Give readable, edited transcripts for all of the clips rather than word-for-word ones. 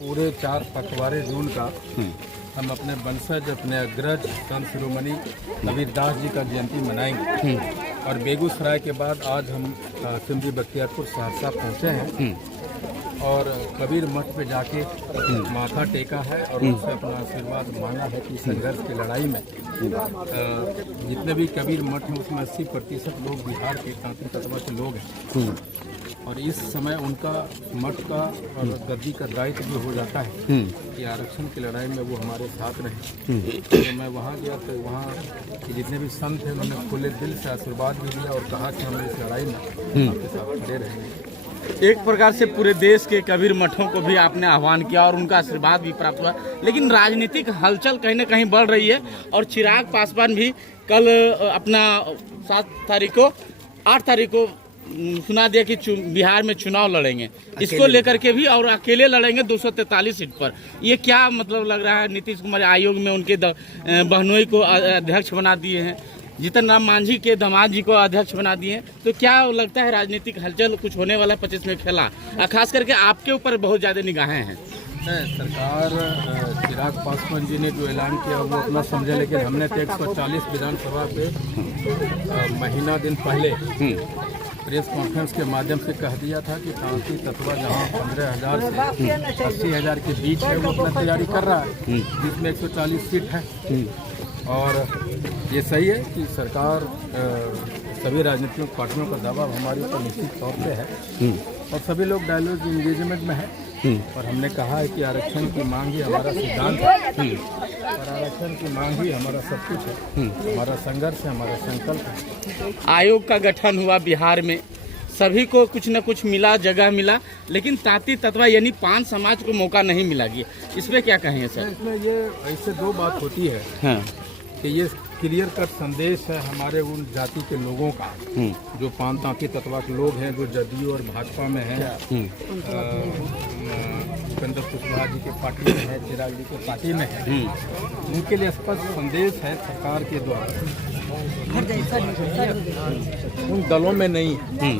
पूरे 4 पखवाड़े जून का हम अपने वंशज अपने अग्रज संत शिरोमणि कबीरदास जी का जयंती मनाएंगे। और बेगूसराय के बाद आज हम सिमरी बख्तियारपुर सहरसा पहुँचे हैं और कबीर मठ पे जाके माथा टेका है और उनसे अपना आशीर्वाद मांगा है कि संघर्ष की लड़ाई में जितने भी कबीर मठ हैं उसमें 80% लोग बिहार के तांती तत्वा के लोग हैं और इस समय उनका मठ का और गद्दी का दायित्व जो हो जाता है कि आरक्षण की लड़ाई में वो हमारे साथ रहे। तो मैं वहाँ गया तो वहाँ के जितने भी संत हैं उन्होंने खुले दिल से आशीर्वाद भी दिया और कहा कि हम इस लड़ाई में आपके साथ खड़े रहेंगे। एक प्रकार से पूरे देश के कबीर मठों को भी आपने आह्वान किया और उनका आशीर्वाद भी प्राप्त हुआ, लेकिन राजनीतिक हलचल कहीं न कहीं बढ़ रही है और चिराग पासवान भी कल अपना 8 तारीख को सुना दिया कि बिहार में चुनाव लड़ेंगे, इसको लेकर के भी और अकेले लड़ेंगे 243 सीट पर। ये क्या मतलब लग रहा है? नीतीश कुमार आयोग में उनके बहनोई को अध्यक्ष बना दिए हैं, जीतन राम मांझी के दामाद जी को अध्यक्ष बना दिए हैं, तो क्या लगता है राजनीतिक हलचल कुछ होने वाला 25 में फैला? खास करके आपके ऊपर बहुत ज़्यादा निगाहें हैं। सरकार चिराग पासवान जी ने जो ऐलान किया वो अपना समझे, लेकिन हमने तो 140 विधानसभा पे महीना दिन पहले प्रेस कॉन्फ्रेंस के माध्यम से कह दिया था कि तांती तत्वा जहाँ 15,000 से 80,000 के बीच है वो अपना तैयारी कर रहा है, जिसमें 140 सीट है। और ये सही है कि सरकार सभी राजनीतिक पार्टियों का दबाव हमारे ऊपर निश्चित तौर पे है और सभी लोग डायलॉग इंगेजमेंट में है और हमने कहा है कि आरक्षण की मांग ही हमारा सिद्धांत है और आरक्षण की मांग ही हमारा सब कुछ है, हमारा संघर्ष है, हमारा संकल्प है। आयोग का गठन हुआ बिहार में, सभी को कुछ न कुछ मिला, जगह मिला, लेकिन तांती तत्वा यानी 5 समाज को मौका नहीं मिला गया, इसमें क्या कहेंगे सर? इसमें ये ऐसे 2 बात होती है कि ये क्लियर कट संदेश है हमारे उन जाति के लोगों का जो 5 तांती तत्वा के लोग हैं, जो जदयू और भाजपा में हैं, उपेंद्र कुशवाहा जी के पार्टी में है, चिराग जी के पार्टी में है, उनके लिए स्पष्ट संदेश है सरकार के द्वारा उन दलों में नहीं है।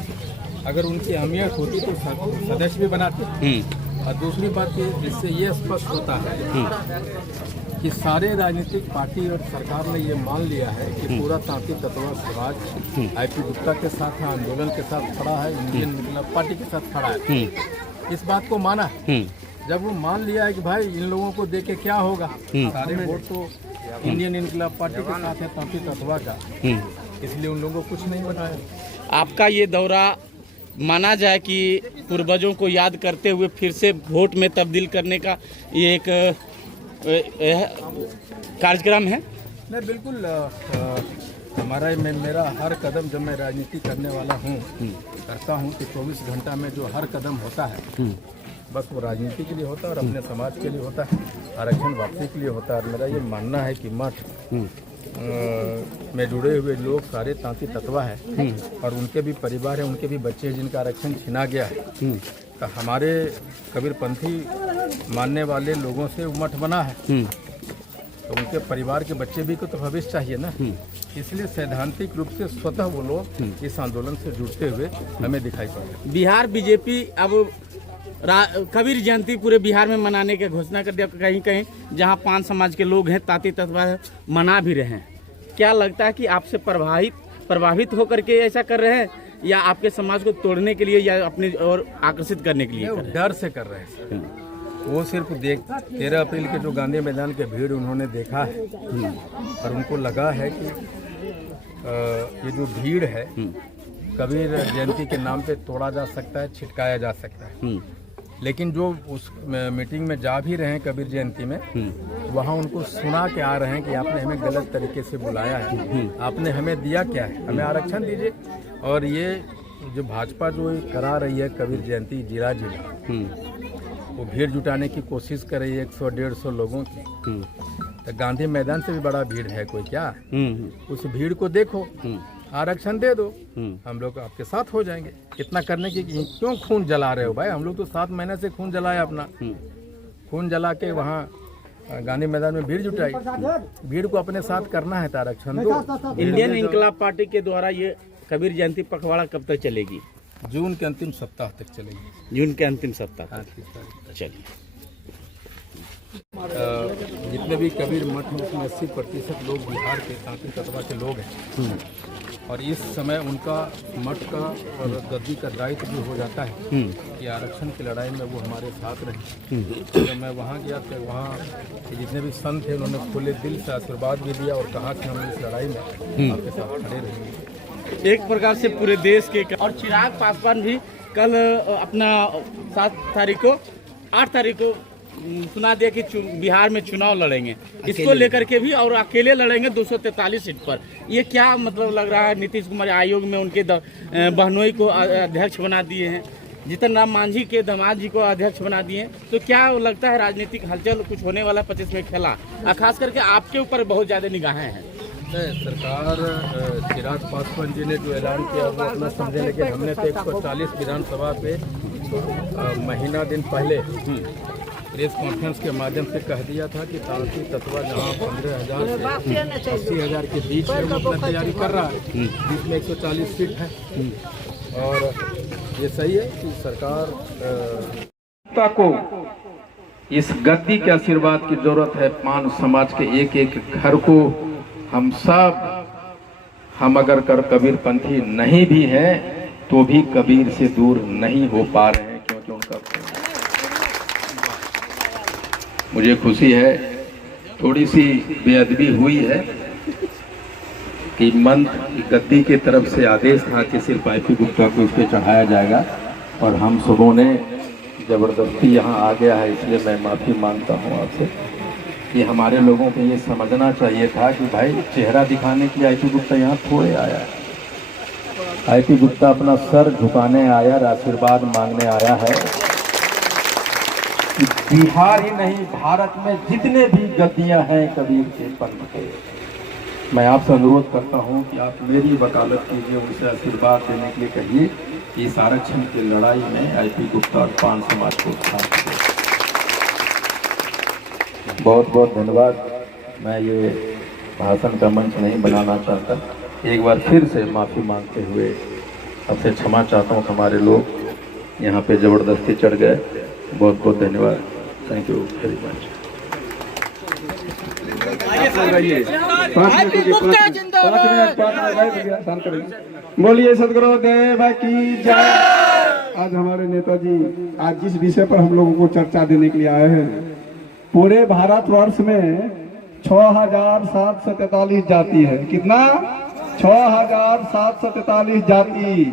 अगर उनकी अहमियत होती तो सदस्य भी बनाते। और दूसरी बात इससे ये स्पष्ट होता है कि सारे राजनीतिक पार्टी और सरकार ने ये मान लिया है कि पूरा तांती तत्वा समाज आईपी गुप्ता के साथ है, आंदोलन के साथ खड़ा है, इंडियन इनकलाब पार्टी के साथ खड़ा है। इस बात को माना है। जब वो मान लिया है कि भाई इन लोगों को देके क्या होगा, सारे वोट तो इंडियन इनकलाब पार्टी के साथ है तांती तत्वा का, इसलिए उन लोगों को कुछ नहीं बनाया। आपका ये दौरा माना जाए कि पूर्वजों को याद करते हुए फिर से वोट में तब्दील करने का ये एक कार्यक्रम है? नहीं, बिल्कुल मेरा हर कदम जब मैं राजनीति करने वाला हूँ करता हूँ कि 24 घंटा में जो हर कदम होता है बस वो राजनीति के लिए होता है और अपने समाज के लिए होता है, आरक्षण वापसी के लिए होता है। और मेरा ये मानना है कि मठ में जुड़े हुए लोग सारे तांती तत्वा है और उनके भी परिवार है, उनके भी बच्चे जिनका आरक्षण छीना गया है, तो हमारे कबीरपंथी मानने वाले लोगों से मठ बना है तो उनके परिवार के बच्चे भी को तो भविष्य चाहिए ना। इसलिए सैद्धांतिक रूप से स्वतः वो लोग इस आंदोलन से जुड़ते हुए हमें दिखाई पड़े। बिहार बीजेपी अब कबीर जयंती पूरे बिहार में मनाने की घोषणा कर दिया, कहीं कहीं जहां 5 समाज के लोग हैं तांती तत्वा मना भी रहे हैं। क्या लगता है कि आपसे प्रभावित होकर के ऐसा कर रहे हैं या आपके समाज को तोड़ने के लिए या अपनी और आकर्षित करने के लिए? डर से कर रहे हैं। वो सिर्फ 13 अप्रैल के जो गांधी मैदान के भीड़ उन्होंने देखा है और उनको लगा है कि ये जो भीड़ है कबीर जयंती के नाम पे तोड़ा जा सकता है, छिटकाया जा सकता है। लेकिन जो उस मीटिंग में जा भी रहे हैं कबीर जयंती में, वहाँ उनको सुना के आ रहे हैं कि आपने हमें गलत तरीके से बुलाया है, आपने हमें दिया क्या है, हमें आरक्षण दीजिए। और ये जो भाजपा जो करा रही है कबीर जयंती जिला वो भीड़ जुटाने की कोशिश कर रही है 100-150 लोगों की, तो गांधी मैदान से भी बड़ा भीड़ है कोई क्या? उस भीड़ को देखो, आरक्षण दे दो, हम लोग आपके साथ हो जाएंगे। इतना करने की क्यों खून जला रहे हो भाई? हम लोग तो 7 महीने से खून जलाया, अपना खून जला के वहाँ गांधी मैदान में भीड़ जुटाई। भीड़ को अपने साथ करना है तो आरक्षण दो। इंडियन इनकलाब पार्टी के द्वारा ये कबीर जयंती पखवाड़ा कब तक चलेगी? जून के अंतिम सप्ताह तक चलेगी। जून के अंतिम सप्ताह तक, चलिए। जितने भी कबीर मठ हैं उसमें 80% लोग बिहार के तांती तत्वा के लोग हैं और इस समय उनका मठ का और गद्दी का दायित्व भी हो जाता है कि आरक्षण की लड़ाई में वो हमारे साथ रहे। जब मैं वहाँ गया तो वहाँ के जितने भी संत थे उन्होंने खुले दिल से आशीर्वाद भी दिया और कहा कि हम इस लड़ाई में आपके साथ खड़े रहेंगे। एक प्रकार से पूरे देश के और चिराग पासवान भी कल अपना 8 तारीख को सुना दिया कि बिहार में चुनाव लड़ेंगे, इसको लेकर के भी और अकेले लड़ेंगे 243 सीट पर। ये क्या मतलब लग रहा है? नीतीश कुमार आयोग में उनके बहनोई को अध्यक्ष बना दिए हैं, जीतन राम मांझी के दामाद जी को अध्यक्ष बना दिए हैं, तो क्या लगता है राजनीतिक हलचल कुछ होने वाला 25 में खेला? खास करके आपके ऊपर बहुत ज़्यादा निगाहें हैं। सरकार चिराग पासवान जी ने जो ऐलान किया वो अपना समझे, लेकिन हमने तो 140 विधानसभा पे महीना दिन पहले प्रेस कॉन्फ्रेंस के माध्यम से कह दिया था कि तांती तत्वा जहाँ 15,000 से 80,000 के बीच में अपना तैयारी कर रहा है, जिसमें 140 सीट है और ये सही है कि सरकार को इस गद्दी के आशीर्वाद की जरूरत है। पान समाज के एक एक घर को हम अगर कबीरपंथी नहीं भी हैं तो भी कबीर से दूर नहीं हो पा रहे हैं, क्योंकि उनका मुझे खुशी है, थोड़ी सी बेअदबी हुई है कि मंत्र गद्दी की तरफ से आदेश था कि सिर्फ IP गुप्ता को इस पे चढ़ाया जाएगा और हम सबों ने जबरदस्ती यहाँ आ गया है, इसलिए मैं माफ़ी मांगता हूँ आपसे कि हमारे लोगों को ये समझना चाहिए था कि भाई चेहरा दिखाने के लिए IP गुप्ता यहाँ थोड़े आया है। IP गुप्ता अपना सर झुकाने आया, आशीर्वाद मांगने आया है कि बिहार ही नहीं भारत में जितने भी गद्दियां हैं कबीर के पंथ के, मैं आपसे अनुरोध करता हूं कि आप मेरी वकालत कीजिए, उनसे आशीर्वाद देने के लिए कहिए कि इस आरक्षण की लड़ाई में IP गुप्ता और पान समाज को साथ दें। बहुत बहुत धन्यवाद। मैं ये भाषण का मंच नहीं बनाना चाहता, एक बार फिर से माफ़ी मांगते हुए आपसे क्षमा चाहता हूँ। हमारे लोग यहाँ पे ज़बरदस्ती चढ़ गए। बहुत बहुत धन्यवाद। Thank you very much. बोलिए सदगुरुदेव की जय। आज हमारे नेताजी आज जिस विषय पर हम लोगों को चर्चा देने के लिए आए हैं, पूरे भारतवर्ष में 6,743 जाति है। कितना? 6,743 जाति।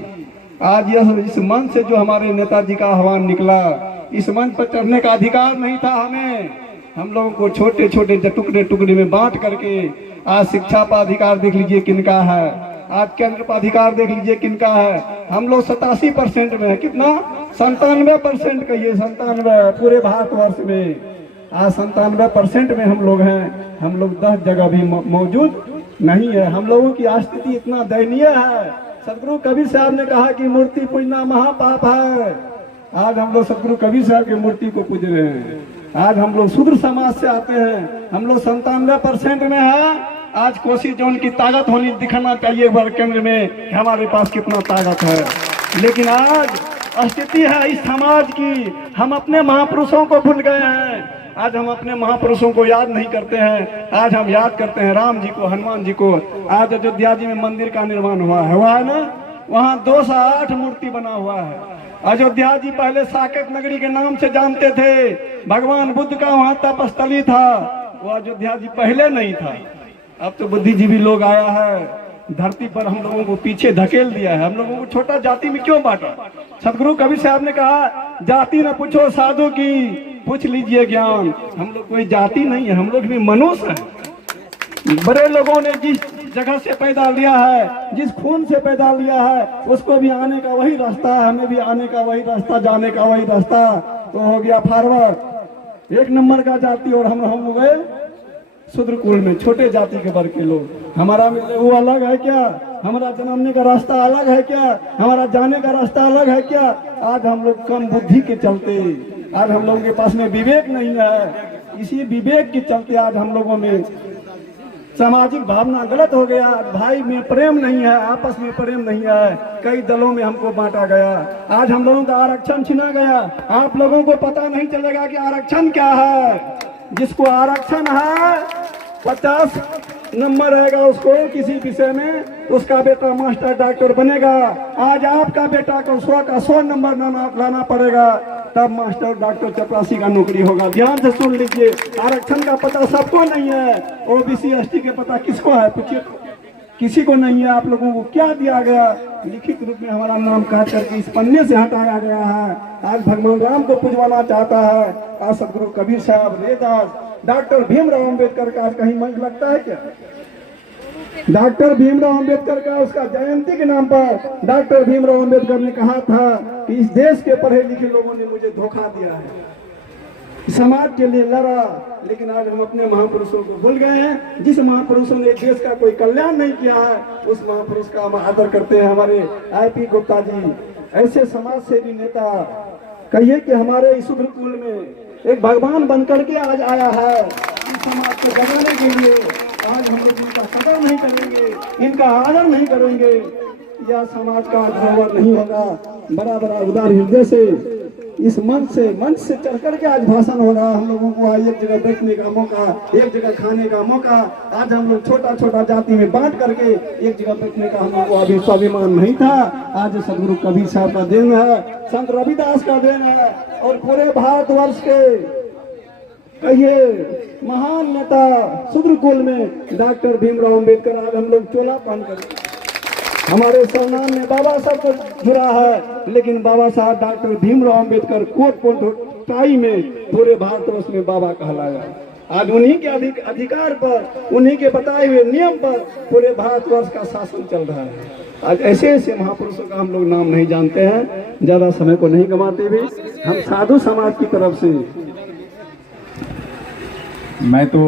आज इस मंच से जो हमारे नेताजी का आह्वान निकला, इस मंच पर चढ़ने का अधिकार नहीं था हमें। हम लोगों को छोटे छोटे टुकड़े टुकड़े में बांट करके आज शिक्षा पर अधिकार देख लीजिए किनका है, आज केंद्र पर अधिकार देख लीजिए किनका है। हम लोग 87% में है। कितना? 97% कहिए, 97 पूरे भारतवर्ष में आज 97% में हम लोग हैं। हम लोग 10 जगह भी मौजूद नहीं है। हम लोगों की स्थिति इतना दयनीय है। सदगुरु कबीर साहब ने कहा कि मूर्ति पूजना महापाप है। आज हम लोग सदगुरु कबीर साहब की मूर्ति को पूज रहे हैं। आज हम लोग शूद्र समाज से आते हैं, हम लोग 97% में है। आज कोशिश जो उनकी ताकत होनी दिखाना चाहिए वर्ग केंद्र में कि हमारे पास कितना ताकत है, लेकिन आज स्थिति है इस समाज की, हम अपने महापुरुषों को भूल गए हैं। आज हम अपने महापुरुषों को याद नहीं करते हैं। आज हम याद करते हैं राम जी को, हनुमान जी को। आज अयोध्या जी में मंदिर का निर्माण हुआ है ना, वहाँ 208 मूर्ति बना हुआ है। अयोध्या जी पहले साकेत नगरी के नाम से जानते थे, भगवान बुद्ध का वहाँ तपस्थली था। वो अयोध्या जी पहले नहीं था। अब तो बुद्धिजीवी लोग आया है, धरती पर हम लोगों को पीछे धकेल दिया है। हम लोगों को छोटा जाति में क्यों बांटा? सदगुरु कबीर साहब ने कहा जाति न पूछो साधु की, पूछ लीजिए ज्ञान। हम लोग कोई जाति नहीं है, हम लोग भी मनुष्य हैं। बड़े लोगों ने जिस जगह से पैदा लिया है, जिस खून से पैदा लिया है, उसको भी आने का वही रास्ता है, हमें भी आने का वही रास्ता, जाने का वही रास्ता। तो हो गया फॉरवर्ड 1 नंबर का जाति और हम हो गए शूद्र कुल में छोटे जाति के वर्ग के लोग। हमारा वो अलग है क्या? हमारा जन्मने का रास्ता अलग है क्या? हमारा जाने का रास्ता अलग है क्या? आज हम लोग कम बुद्धि के चलते, आज हम लोगों के पास में विवेक नहीं है। इसी विवेक के चलते आज हम लोगों में सामाजिक भावना गलत हो गया। भाई में प्रेम नहीं है, आपस में प्रेम नहीं है, कई दलों में हमको बांटा गया। आज हम लोगों का आरक्षण छीना गया। आप लोगों को पता नहीं चलेगा कि आरक्षण क्या है। जिसको आरक्षण है 50 नंबर रहेगा उसको किसी विषय में, उसका बेटा मास्टर डॉक्टर बनेगा। आज आपका बेटा को 100 का 100 नंबर लाना पड़ेगा, तब मास्टर डॉक्टर चपरासी का नौकरी होगा। ध्यान से सुन लीजिए, आरक्षण का पता सबको नहीं है, ओबीसी एसटी के पता किसको है? पूछिए, किसी को नहीं है। आप लोगों को क्या दिया गया? लिखित रूप में हमारा नाम काट करके इस पन्ने से हटाया गया है। आज भगवान राम को पुजवाना चाहता है, आज सदगुरु कबीर साहब, रेदास, डॉक्टर भीमराव अंबेडकर का आज कहीं मंच लगता है क्या? डॉक्टर भीमराव अंबेडकर का उसका जयंती के नाम पर डॉक्टर भीमराव अंबेडकर ने कहा था कि इस देश के पढ़े लिखे लोगों ने मुझे धोखा दिया है, समाज के लिए लड़ा, लेकिन आज हम अपने महापुरुषों को भूल गए हैं। जिस महापुरुषों ने देश का कोई कल्याण नहीं किया है, उस महापुरुष का हम आदर करते हैं। हमारे IP गुप्ता जी ऐसे समाज सेवी नेता, कहिए कि हमारे इस गुरुकुल में एक भगवान बनकर के आज आया है इस समाज को जगाने के लिए। आज हम लोग इनका कदर नहीं करेंगे, इनका आदर नहीं करेंगे, यह समाज का धरोहर नहीं होगा। बड़ा बड़ा उदार हृदय से इस मंच से चढ़ करके आज भाषण हो रहा। हम लोगों को एक जगह बैठने का मौका, एक जगह खाने का मौका, आज हम लोग छोटा छोटा जाति में बांट करके एक जगह बैठने का हम लोग को अभी स्वाभिमान नहीं था। आज सदगुरु कबीर साहब का देन है, संत रविदास का देन है, और पूरे भारतवर्ष के कहिए महान नेता शूद्रकुल में डॉक्टर भीमराव अंबेडकर। आज हम लोग चोला पहन कर हमारे सरनाम में बाबा साहब को जुड़ा है, लेकिन Baba Saheb doctor Bhimrao Ambedkar coat tie में पूरे भारतवर्ष में बाबा कहलाया। आज उन्हीं के अधिकार पर, उन्हीं के बताए हुए नियम पर पूरे भारतवर्ष का शासन चल रहा है। आज ऐसे ऐसे महापुरुषों का हम लोग नाम नहीं जानते हैं। ज्यादा समय को नहीं गंवाते भी हम साधु समाज की तरफ से, मैं तो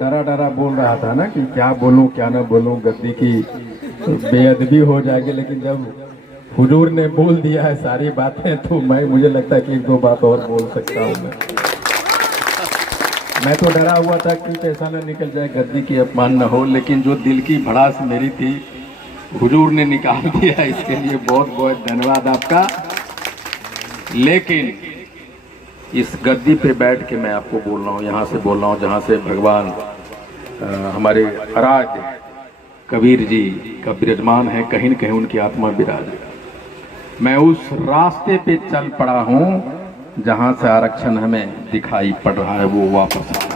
डरा बोल रहा था ना कि क्या बोलूं क्या ना बोलूं, गद्दी की बेअदबी हो जाएगी, लेकिन जब हुजूर ने बोल दिया है सारी बातें तो मुझे लगता है कि एक दो बात और बोल सकता हूँ। मैं तो डरा हुआ था कि कैसा ना निकल जाए, गद्दी की अपमान न हो, लेकिन जो दिल की भड़ास मेरी थी हुजूर ने निकाल दिया, इसके लिए बहुत बहुत धन्यवाद आपका। लेकिन इस गद्दी पे बैठ के मैं आपको बोल रहा हूँ, यहाँ से बोल रहा हूँ जहाँ से भगवान हमारे आराध्य कबीर जी का विराजमान है, कहीं न कहीं उनकी आत्मा विराज। मैं उस रास्ते पे चल पड़ा हूँ जहाँ से आरक्षण हमें दिखाई पड़ रहा है, वो वापस आ रहा है।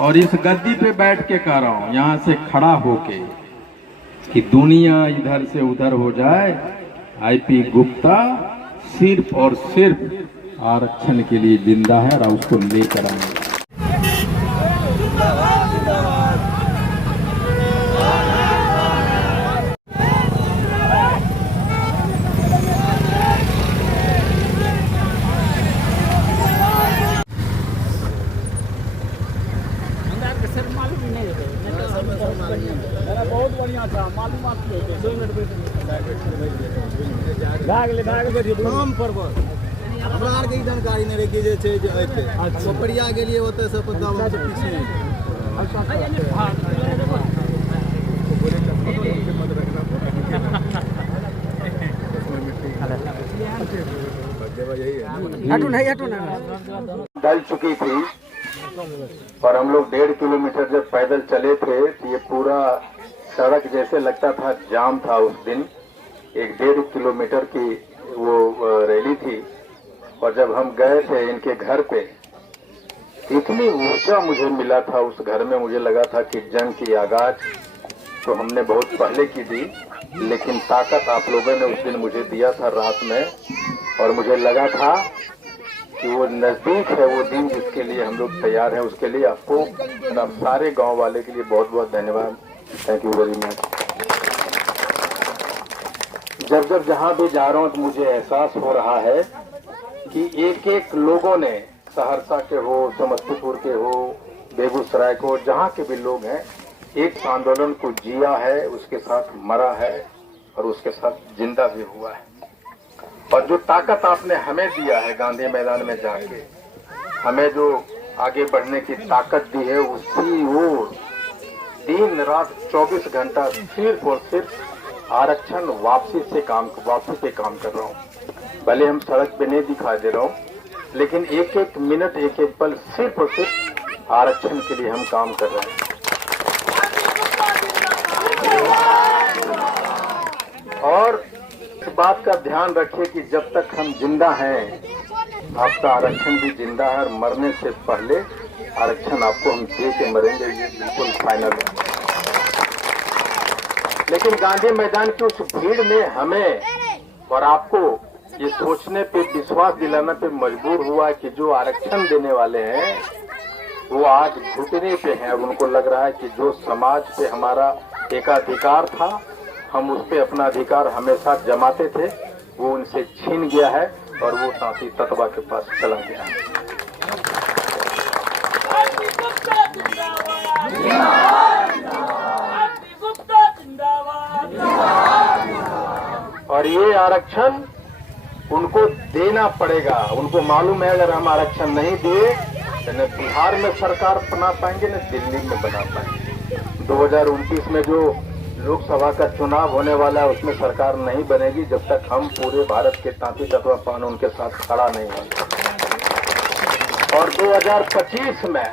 और इस गद्दी पे बैठ के कह रहा हूँ, यहाँ से खड़ा होके, कि दुनिया इधर से उधर हो जाए, IP गुप्ता सिर्फ और सिर्फ आरक्षण के लिए जिंदा है और उसको लेकर आएंगे। बहुत बढ़िया था, मालूम आपकी 2 मिनट काम पर हमरा आर के जानकारी नहीं रही जे छै जे एते सोपरिया गेलिए ओते से पता किछु नहीं। डल चुकी थी और हम लोग 1.5 किलोमीटर जब पैदल चले थे तो ये पूरा सड़क जैसे लगता था जाम था। उस दिन एक 1.5 किलोमीटर की वो रैली थी, और जब हम गए थे इनके घर पे, इतनी ऊर्जा मुझे मिला था उस घर में। मुझे लगा था कि जंग की आगाज तो हमने बहुत पहले की दी, लेकिन ताकत आप लोगों ने उस दिन मुझे दिया था रात में, और मुझे लगा था कि वो नजदीक है वो दिन जिसके लिए हम लोग तैयार हैं। उसके लिए आपको सारे गांव वाले के लिए बहुत बहुत धन्यवाद। Thank you very much. जब जहां भी जा रहा हूं तो मुझे एहसास हो रहा है कि एक एक लोगों ने, सहरसा के हो, समस्तीपुर के हो, बेगूसराय को, जहाँ के भी लोग हैं, एक आंदोलन को जिया है, उसके साथ मरा है और उसके साथ जिंदा भी हुआ है। और जो ताकत आपने हमें दिया है गांधी मैदान में जाके, हमें जो आगे बढ़ने की ताकत दी है, उसी वो दिन रात 24 घंटा सिर्फ और सिर्फ आरक्षण वापसी पे काम कर रहा हूँ। भले हम सड़क पे नहीं दिखाई दे रहा हूँ, लेकिन एक एक मिनट एक एक पल सिर्फ और सिर्फ आरक्षण के लिए हम काम कर रहे हैं। और इस बात का ध्यान रखिए कि जब तक हम जिंदा हैं आपका आरक्षण भी जिंदा है और मरने से पहले आरक्षण आपको हम दे के मरेंगे, ये बिल्कुल फाइनल है। लेकिन गांधी मैदान की उस भीड़ ने हमें और आपको ये सोचने पे, विश्वास दिलाने पे मजबूर हुआ कि जो आरक्षण देने वाले हैं वो आज घुटने पे हैं और उनको लग रहा है कि जो समाज पे हमारा एकाधिकार था, हम उस पे अपना अधिकार हमेशा जमाते थे, वो उनसे छीन गया है और वो तांती ततवा के पास चला गया है। और ये आरक्षण उनको देना पड़ेगा। उनको मालूम है अगर हम आरक्षण नहीं दिए तो न बिहार में सरकार बना पाएंगे न दिल्ली में बना पाएंगे। 2029 में जो लोकसभा का चुनाव होने वाला है उसमें सरकार नहीं बनेगी जब तक हम पूरे भारत के तांती तत्वा पान उनके साथ खड़ा नहीं होंगे। और 2025 में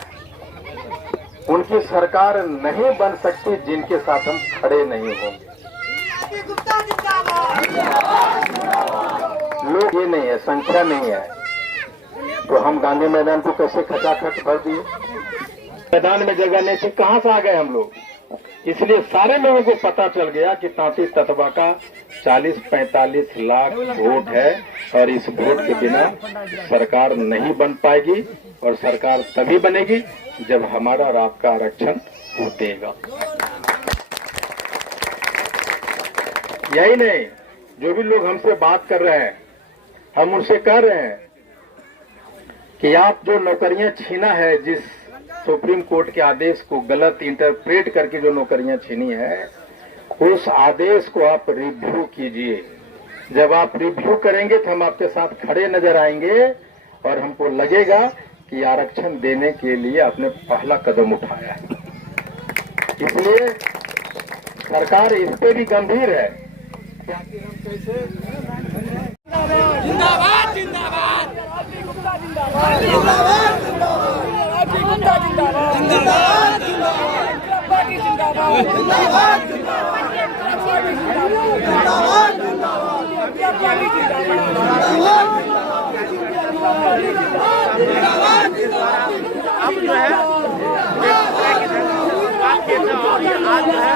उनकी सरकार नहीं बन सकती जिनके साथ हम खड़े नहीं होंगे। लोग ये नहीं है, संख्या नहीं है, तो हम गांधी मैदान को कैसे खचाखच भर दिए। मैदान में जगह नहीं थी, कहां से आ गए हम लोग। इसलिए सारे लोगों को पता चल गया कि तांती ततवा का 40-45 लाख वोट है और इस वोट के बिना सरकार नहीं बन पाएगी और सरकार तभी बनेगी जब हमारा और आपका आरक्षण वो देगा। यही नहीं, जो भी लोग हमसे बात कर रहे हैं हम उनसे कह रहे हैं कि आप जो नौकरियां छीना है, जिस सुप्रीम कोर्ट के आदेश को गलत इंटरप्रेट करके जो नौकरियां छीनी है, उस आदेश को आप रिव्यू कीजिए। जब आप रिव्यू करेंगे तो हम आपके साथ खड़े नजर आएंगे और हमको लगेगा कि आरक्षण देने के लिए आपने पहला कदम उठाया है। इसलिए सरकार इस पे भी गंभीर है। जिंदाबाद जिंदाबाद जिंदाबाद जिंदाबाद जिंदाबाद जिंदाबाद पार्टी जिंदाबाद जिंदाबाद अब जो है आज जो है